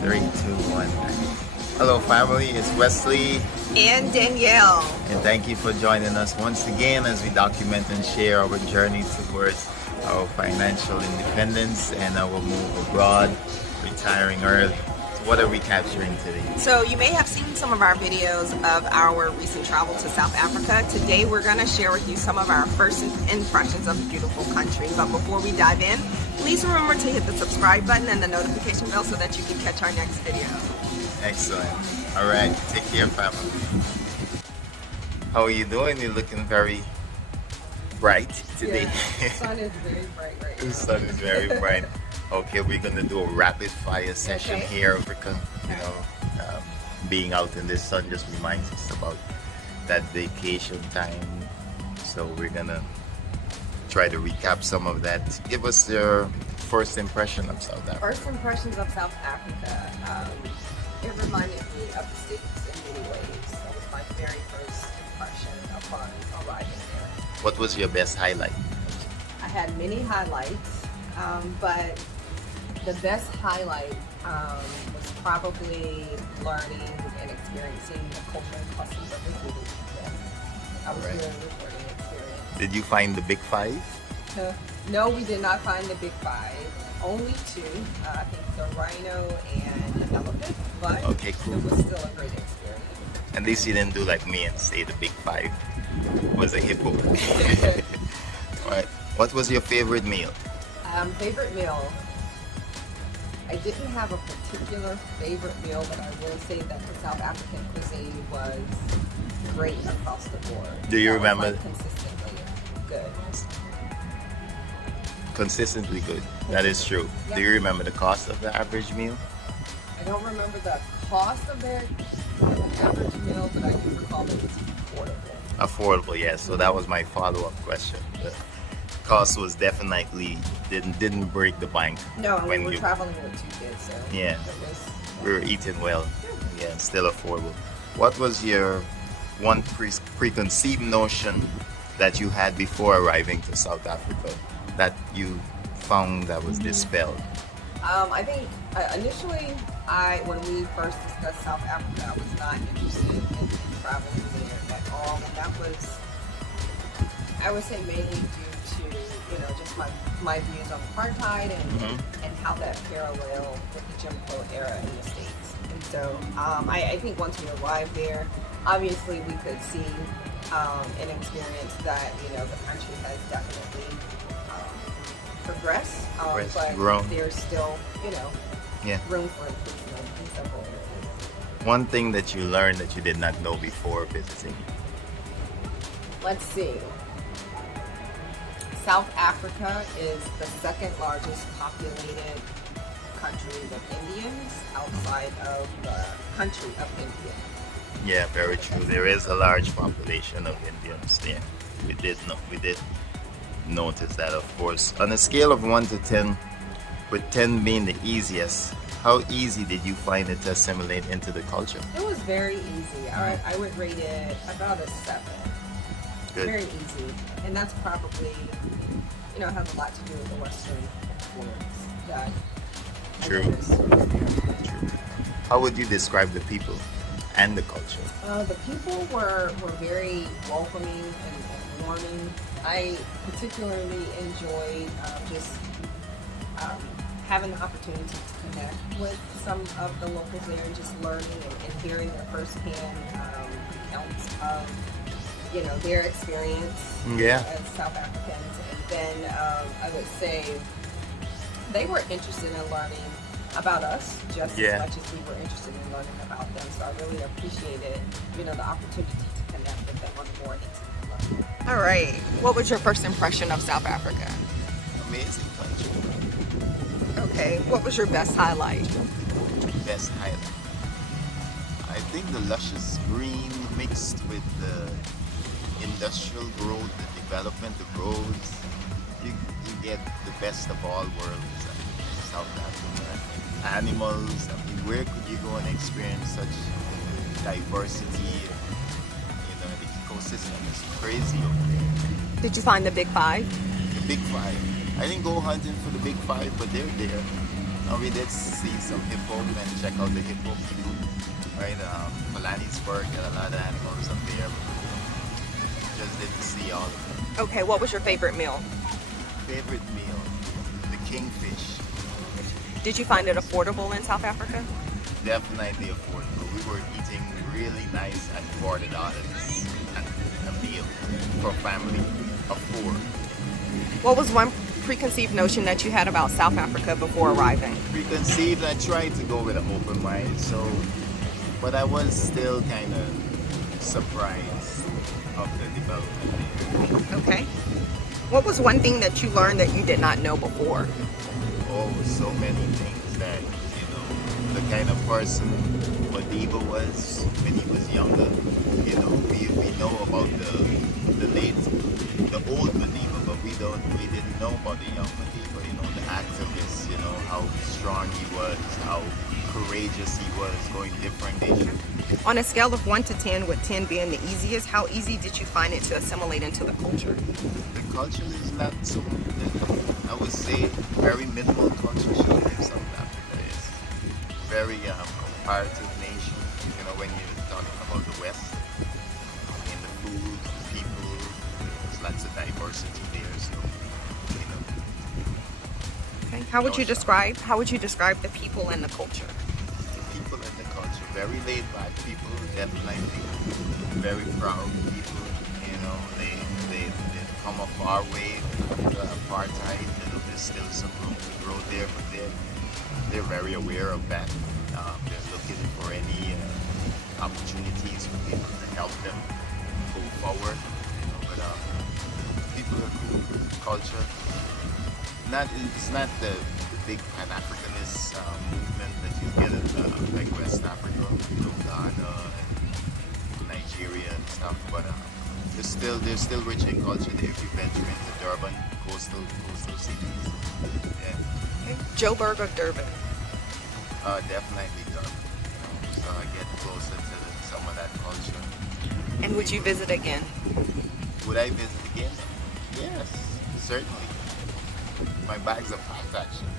Three, two, one. Hello, family. It's Wesley, and Danielle. and thank you for joining us once again as we document and share our journey towards our financial independence and our move abroad, retiring early. So, what are we capturing today? So you may have seen some of our videos of our recent travel to South Africa. Today we're going to share with you some of our first impressions of the beautiful country. But before we dive in, please remember to hit the subscribe button and the notification bell so that you can catch our next video. Excellent. All right. Take care, family. How are you doing? You're looking very bright today. Yeah, the sun is very bright right now. The sun is very bright. Okay, we're gonna do a rapid fire session Okay. here because being out in this sun just reminds us about that vacation time. So we're gonna try to recap some of that. Give us your first impression of South Africa. First impressions of South Africa. It reminded me of the States in many ways. That was my very first impression upon arriving there. What was your best highlight? I had many highlights, but the best highlight was probably learning and experiencing the culture and customs of the Zulu people. That was Right. really rewarding experience. Did you find the big five? No, we did not find the big five. Only two. I think the rhino and the elephant, but Okay, cool. it was still a great experience. At least you didn't do like me and say the big five was a hippo. Alright. What was your favorite meal? Favorite meal. I didn't have a particular favorite meal, but I will say that the South African cuisine was great across the board. Do you That was, remember- like, consistently good? Consistently good. That is true. Yeah. Do you remember the cost of the average meal? I don't remember the cost of their average meal, but I do recall that it was affordable. Affordable, yes. So that was my follow-up question. The cost was definitely didn't break the bank. No, and we when were you traveling with two kids, so Yeah. it was. we were eating well. Yeah, and still affordable. What was your one preconceived notion that you had before arriving to South Africa that you found that was dispelled? I think initially, when we first discussed South Africa, I was not interested in traveling there at all, and that was, I would say, mainly due to just my views on apartheid and how that paralleled with the Jim Crow era in the States. And so I think once we arrived there, obviously we could see and experience that the country has definitely progressed, but grown. there's still Yeah. room for improvement in several areas. One thing that you learned that you did not know before visiting. Let's see. South Africa is the second largest populated country with Indians outside of the country of India. Yeah, very true. There is a large population of Indians there. We did notice that, of course. On a scale of 1 to 10, with 10 being the easiest, how easy did you find it to assimilate into the culture? It was very easy. I would rate it about a 7. Good. Very easy, and that's probably has a lot to do with the Western influence that I True. noticed was there. How would you describe the people and the culture? The people were very welcoming and warming. I particularly enjoyed just having the opportunity to connect with some of the locals there and just learning and hearing their firsthand accounts of their experience Yeah. as South Africans. And then I would say they were interested in learning about us just Yeah. as much as we were interested in learning about them. So I really appreciated, the opportunity to connect with them on a more intimate level. All right. What was your first impression of South Africa? Amazing country. Okay. What was your best highlight? Best highlight. I think the luscious green mixed with the industrial growth, the development, the roads. You get the best of all worlds in South Africa. Animals. I mean, where could you go and experience such diversity? The ecosystem is crazy over there. Did you find the big five? The big five. I didn't go hunting for the big five, but they're there. We did see some hippo and check out the hippo people, right? Melanisburg got a lot of animals up there. Just didn't see all of them. Okay, what was your favorite meal? Favorite meal, the kingfish. Did you find it affordable in South Africa? Definitely affordable. We were eating really nice at $40 a meal for a family of four. What was one preconceived notion that you had about South Africa before arriving? Preconceived, I tried to go with an open mind, but I was still kind of surprised of the development there. Okay. What was one thing that you learned that you did not know before? Oh, so many things that, the kind of person Madiba was when he was younger. We know about the old Madiba, but we didn't know about the young Madiba, the activist, how strong he was, how courageous he was, going different nations. On a scale of 1 to 10, with 10 being the easiest, how easy did you find it to assimilate into the culture? The culture is not so, I would say, very minimal culture shock in South Africa. It's very comparative nation, when you're talking about the West, in the food, the people, there's lots of diversity there, so, Okay. How would you describe the people and the culture? the people and the culture, very laid back people, definitely very proud people, they've come a far way after apartheid, there's still some room to grow there, but they're very aware of that. They're looking for any opportunities for people to help them go forward, but people are cool, culture. It's not the big Pan-Africanist movement that you get in like West Africa, Ghana, and Nigeria and stuff, but they're still rich in culture there if you venture into Durban, coastal cities. Yeah. Okay. Joburg or Durban? Definitely Durban. So I get closer to some of that culture. And would you visit again? Would I visit again? Yes, certainly. My bags are packed actually.